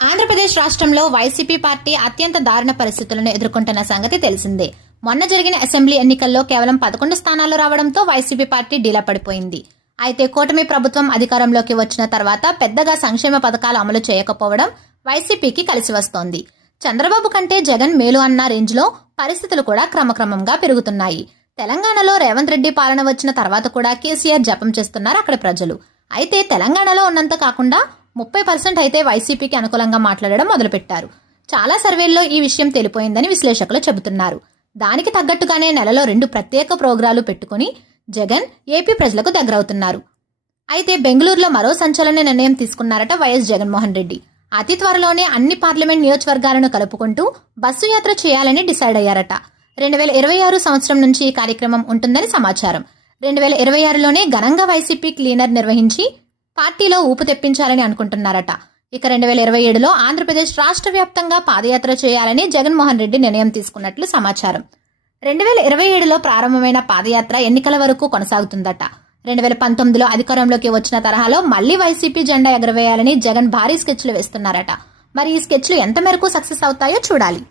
ఆంధ్రప్రదేశ్ రాష్ట్రంలో YCP party అత్యంత దారుణ పరిస్థితులను ఎదుర్కొంటున్న సంగతి తెలిసిందే. మొన్న జరిగిన అసెంబ్లీ ఎన్నికల్లో కేవలం పదకొండు స్థానాలు రావడంతో వైసీపీ పార్టీ డీలా పడిపోయింది. అయితే కూటమి ప్రభుత్వం అధికారంలోకి వచ్చిన తర్వాత పెద్దగా సంక్షేమ పథకాలు అమలు చేయకపోవడం వైసీపీకి కలిసి వస్తోంది. చంద్రబాబు కంటే జగన్ మేలు అన్న రేంజ్లో పరిస్థితులు కూడా క్రమక్రమంగా పెరుగుతున్నాయి. తెలంగాణలో రేవంత్ రెడ్డి పాలన వచ్చిన తర్వాత కూడా కేసీఆర్ జపం చేస్తున్నారు అక్కడి ప్రజలు. అయితే తెలంగాణలో ఉన్నంత కాకుండా ముప్పై పర్సెంట్ అయితే వైసీపీకి అనుకూలంగా మాట్లాడడం మొదలుపెట్టారు. చాలా సర్వేల్లో ఈ విషయం తెలిపోయిందని విశ్లేషకులు చెబుతున్నారు. దానికి తగ్గట్టుగానే నెలలో రెండు ప్రత్యేక ప్రోగ్రాలు పెట్టుకుని జగన్ ఏపీ ప్రజలకు దగ్గరవుతున్నారు. అయితే బెంగళూరులో మరో సంచలన నిర్ణయం తీసుకున్నారట వైఎస్ జగన్మోహన్ రెడ్డి. అతి త్వరలోనే అన్ని పార్లమెంట్ నియోజకవర్గాలను కలుపుకుంటూ బస్సు యాత్ర చేయాలని డిసైడ్ అయ్యారట. రెండు వేల ఇరవై ఆరు సంవత్సరం నుంచి ఈ కార్యక్రమం ఉంటుందని సమాచారం. రెండు వేల ఇరవై ఆరులోనే ఘనంగా వైసీపీ క్లీనర్ నిర్వహించి పార్టీలో ఊపు తెప్పించాలని అనుకుంటున్నారట. ఇక రెండు వేల ఇరవై ఏడులో ఆంధ్రప్రదేశ్ రాష్ట్ర వ్యాప్తంగా పాదయాత్ర చేయాలని జగన్మోహన్ రెడ్డి నిర్ణయం తీసుకున్నట్లు సమాచారం. రెండు వేల ఇరవై ఏడులో ప్రారంభమైన పాదయాత్ర ఎన్నికల వరకు కొనసాగుతుందట. రెండు వేల పంతొమ్మిదిలో అధికారంలోకి వచ్చిన తరహాలో మళ్ళీ వైసీపీ జెండా ఎగరవేయాలని జగన్ భారీ స్కెచ్లు వేస్తున్నారట. మరి ఈ స్కెచ్లు ఎంత మేరకు సక్సెస్ అవుతాయో చూడాలి.